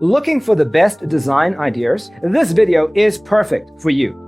Looking for the best design ideas? This video is perfect for you.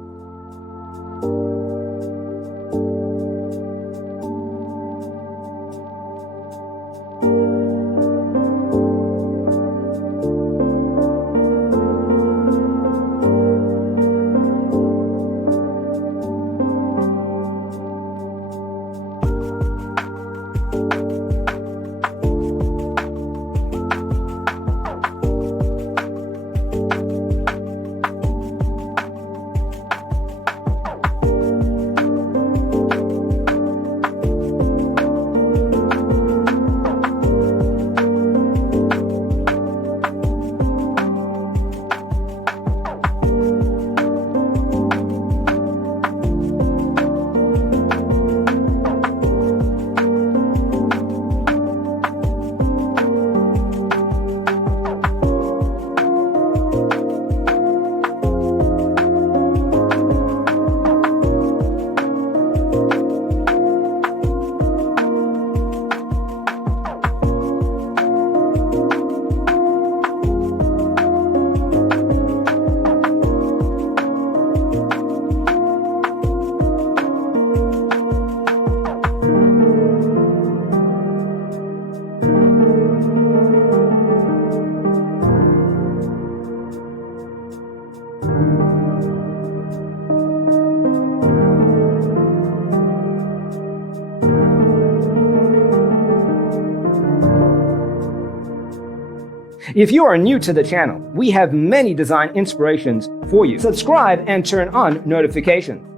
If you are new to the channel, we have many design inspirations for you. Subscribe and turn on notifications.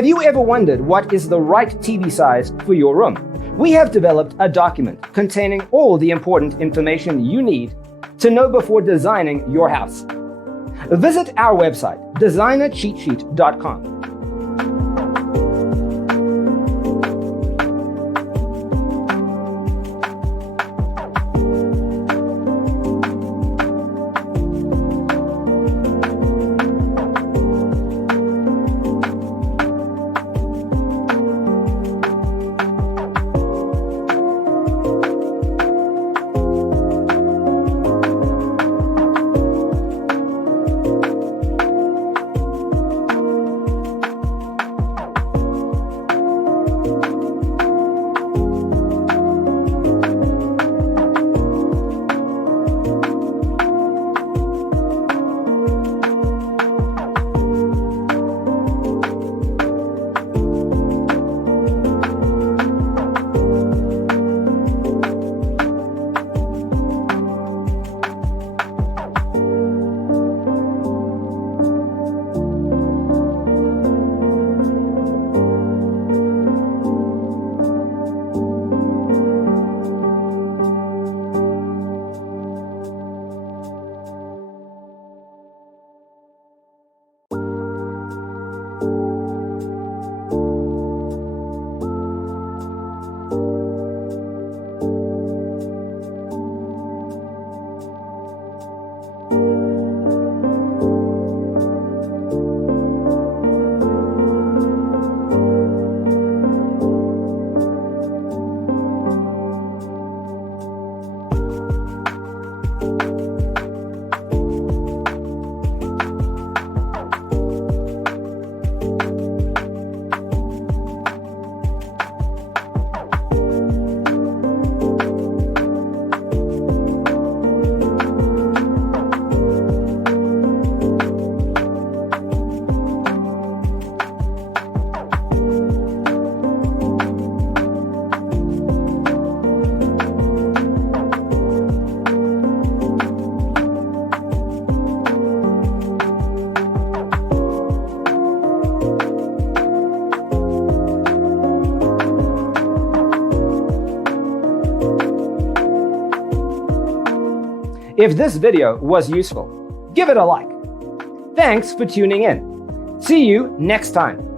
Have you ever wondered what is the right TV size for your room? We have developed a document containing all the important information you need to know before designing your house. Visit our website, designercheatsheet.com. If this video was useful, give it a like. Thanks for tuning in. See you next time.